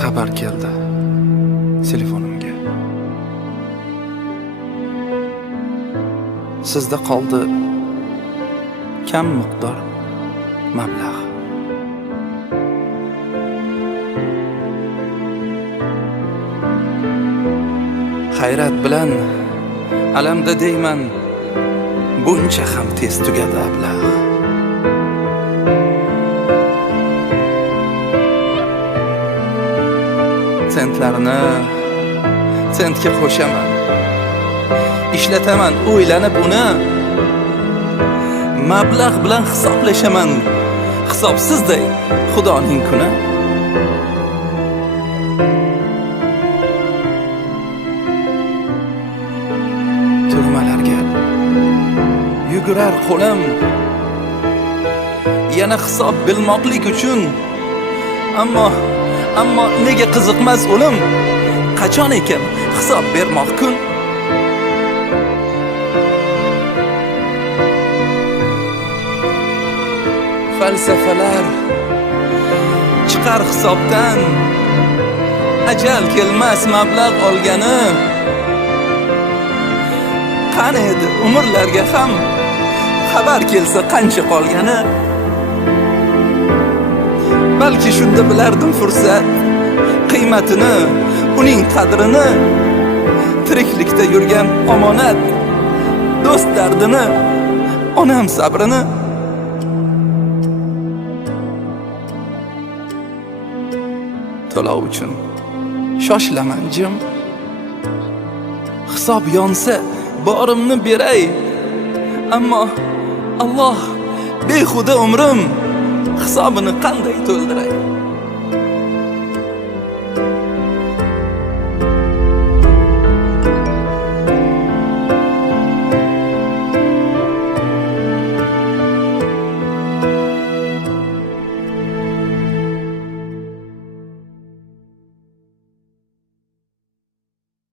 xabar keldi telefonimga. Sizda qoldi kam miqdor mablag'. Hayrat bilan alamda deyman, buncha ham tez tugadi ablah. Sentlarni sentga qo'shaman, ishlataman o'ylanib uni, mablag' bilan hisoblashaman, hisobsizday xudoning kuni. Tugmalarga yugurar qo'lim, yana hisob bilmoqlik uchun. Ammo nega qiziqmas o'lim? Qachon ekan hisob bermoq kun? Falsafalar chiqar hisobdan, ajal kelmas mablag' olgani. Qani edi umrlarga ham xabar kelsa qancha qolgani? Balki shunda bilardim fursat qiymatini, uning qadrini, tiriklikda yurgan omonat, do'st dardini, onam sabrini. To'lov uchun shoshilaman jim, hisob yonsa borimni beray. Ammo Alloh behuda umrim hisobini qanday to'ldiray?